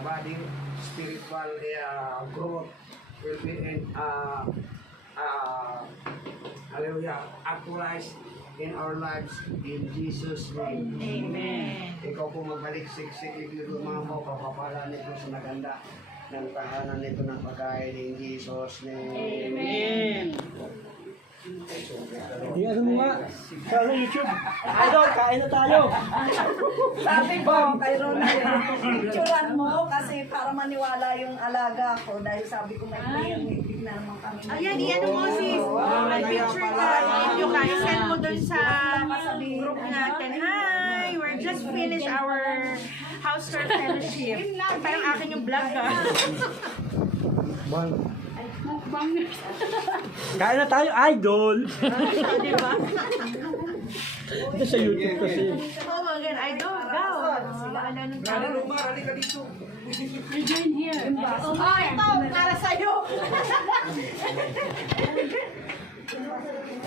body, spiritual growth will be hallelujah, actualized in our lives in Jesus' name. Amen. Ikaw po magbalik-siksik ito mga mo, papapala nito sa naganda ng tahanan nito ng pagkain in Jesus' name. Amen. Ano mo nga? Sa YouTube. Idol, kain na tayo. Sabi ko kay Ronald, picturean mo kasi para maniwala yung alaga ko dahil sabi ko may prayer na naman kami. Ayan, iyan mo sis. May picture tayo. Yung send mo dun sa group natin. Hi, we're just finished our house tour fellowship. Parang akin yung vlog Kain na tayo, idol. Diba? Ito sa YouTube kasi. Oh my God, I don't go. Brother Lumar, halika dito. Oh, ito, para sa'yo.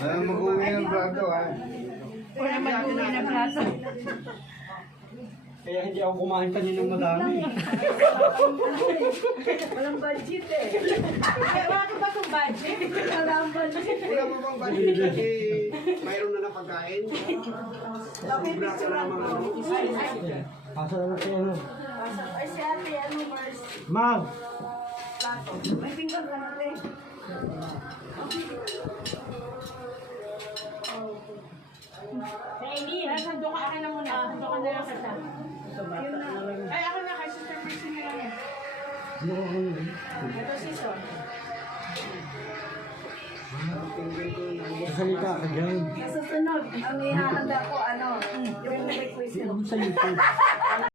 Mag-uwi ng plato, ha? Wala mag-uwi na plato. Kaya hindi ako kumain kaninang madami. Walang budget eh. Ay, wala ka ba itong budget? Walang budget. Wala mo bang budget? Mayroon na ng pagkain? Bakit picturean mo? Asa naman si ano? Ay si ate, ano Mars? Ma'am! Plato. May pinggan ka natin. Hindi, sando ka akin na muna. Sando ka na lang kita. Ay, ako na kay Sister Mercy na lang yan. Ito si Son. Salita ka dyan. Sa susunod, ang ihahanda ko, ano, yung request ko. Sa YouTube.